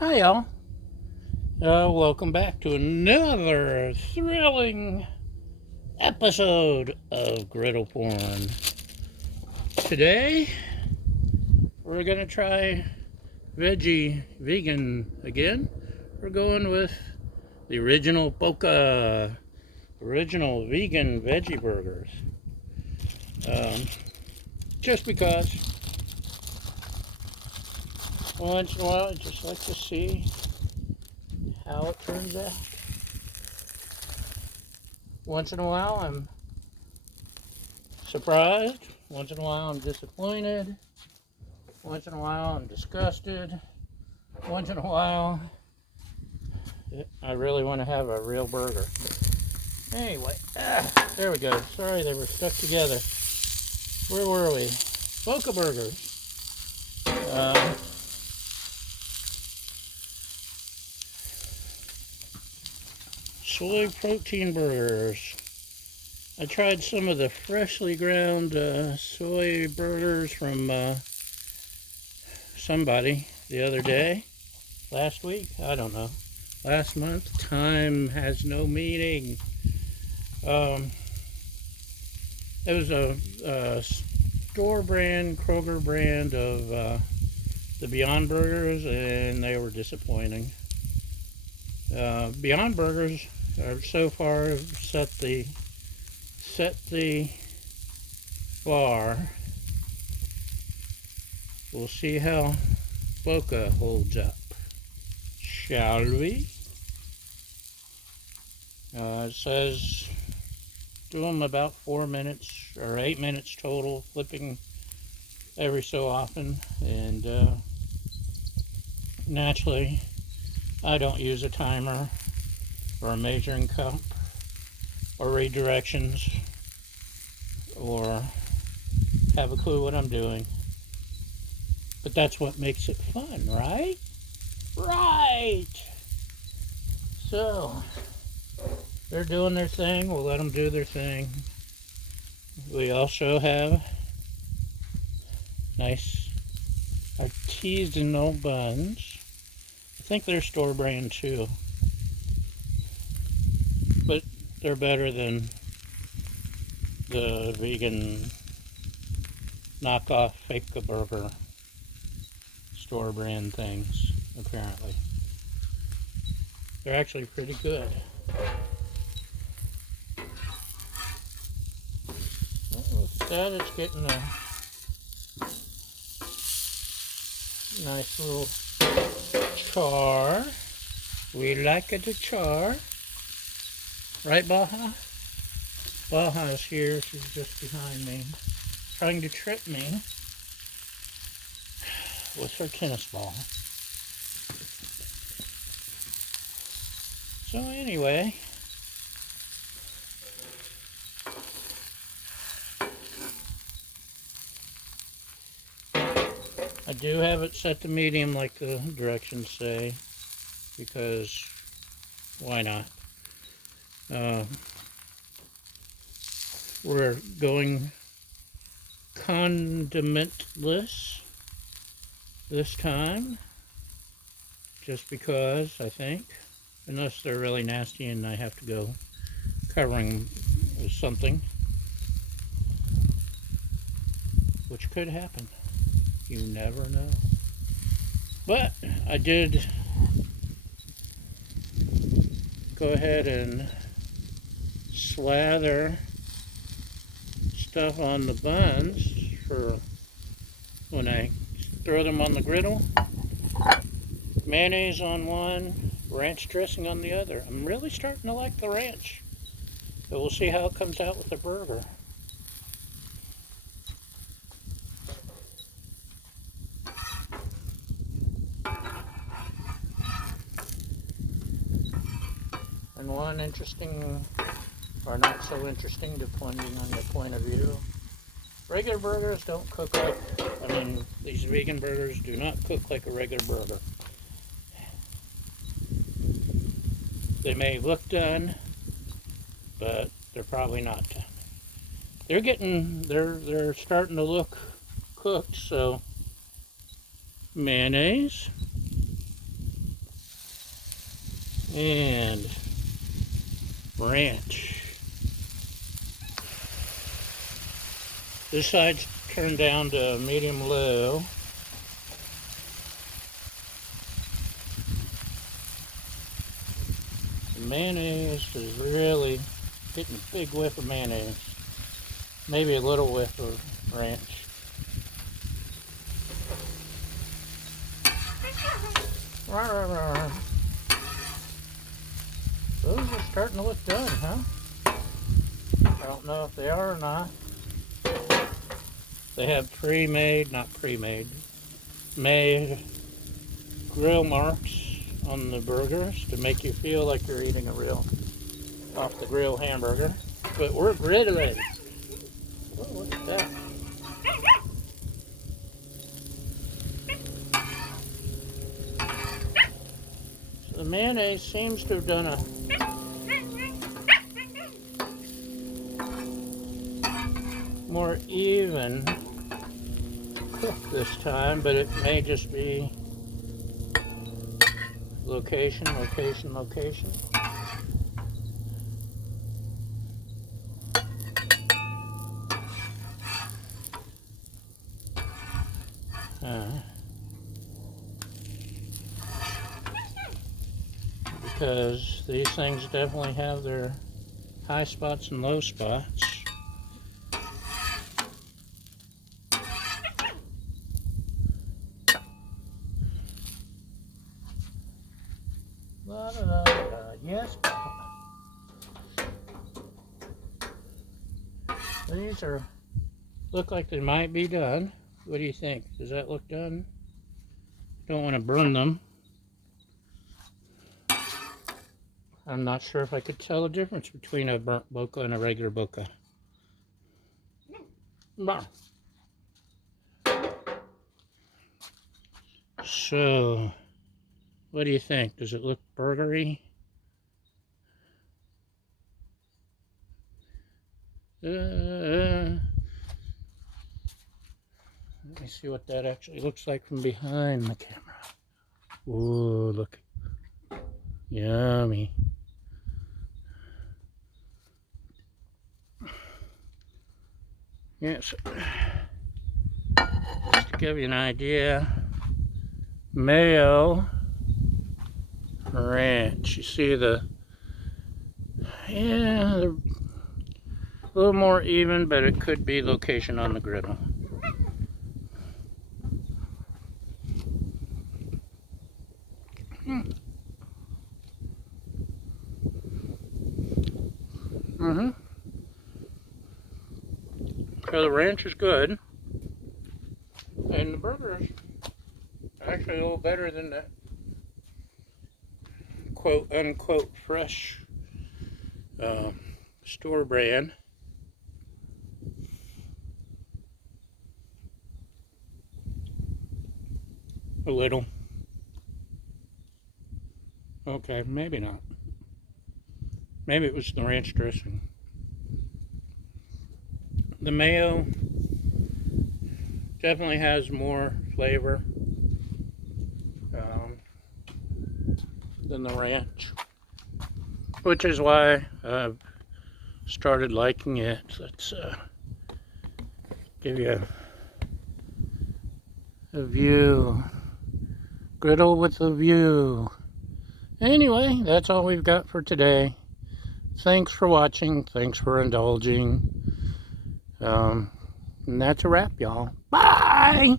Hi, y'all. Welcome back to another thrilling episode of Griddle Porn. Today, we're gonna try vegan again. We're going with the original original vegan veggie burgers. Um, just because once in a while, I just like to see how it turns out. Once in a while, I'm surprised. Once in a while, I'm disappointed. Once in a while, I'm disgusted. Once in a while, I really want to have a real burger. Anyway, there we go. Sorry, they were stuck together. Where were we? Boca Burgers. Uh, Soy protein burgers. I tried some of the freshly ground soy burgers from somebody the other day. Last week? I don't know. Last month? Time has no meaning. It was a store brand, Kroger brand of the Beyond Burgers, and they were disappointing. Beyond Burgers are so far set the bar. We'll see how Boca holds up. Shall we? It says do them about 4 minutes or 8 minutes total, flipping every so often, and naturally I don't use a timer or a measuring cup or redirections or have a clue what I'm doing, but that's what makes it fun, right? So they're doing their thing, we'll let them do their thing. We also have nice artisanal buns. I think they're store brand too, but they're better than the vegan knockoff fake burger store brand things, apparently. They're actually pretty good. With that, it's getting a nice little char. We like it to char. Right, Baja? Baja's here. She's just behind me, trying to trip me with her tennis ball. So anyway, I do have it set to medium like the directions say, because why not? We're going condimentless this time, just because, I think, unless they're really nasty and I have to go covering with something, which could happen. You never know. But I did go ahead and slather stuff on the buns for when I throw them on the griddle. Mayonnaise on one, ranch dressing on the other. I'm really starting to like the ranch, but we'll see how it comes out with the burger. And one interesting, or not so interesting, depending on your point of view, regular burgers don't cook like, these vegan burgers do not cook like a regular burger. They may look done, but they're probably not done. They're starting to look cooked, so mayonnaise, and ranch. This side's turned down to medium low. The mayonnaise is really getting a big whiff of mayonnaise. Maybe a little whiff of ranch. Those are starting to look done, huh? I don't know if they are or not. They have made grill marks on the burgers to make you feel like you're eating a real off the grill hamburger. But we're griddling. Oh, look at that. So the mayonnaise seems to have done a more even cook this time, but it may just be location. Because these things definitely have their high spots and low spots. La, da, da, da. Yes. These look like they might be done. What do you think? Does that look done? Don't want to burn them. I'm not sure if I could tell the difference between a burnt Boca and a regular Boca. So, what do you think? Does it look burgery? Let me see what that actually looks like from behind the camera. Ooh, look. Yummy. Yes. Just to give you an idea, mayo ranch. You see they're a little more even, but it could be location on the griddle. So the ranch is good, and the burgers actually a little better than that quote unquote fresh store brand. A little. Okay, maybe not. Maybe it was the ranch dressing. The mayo definitely has more flavor than the ranch, which is why I've started liking it. Let's give you a view. Griddle with a view. Anyway, that's all we've got for today. Thanks for watching. Thanks for indulging. And that's a wrap, y'all. Bye!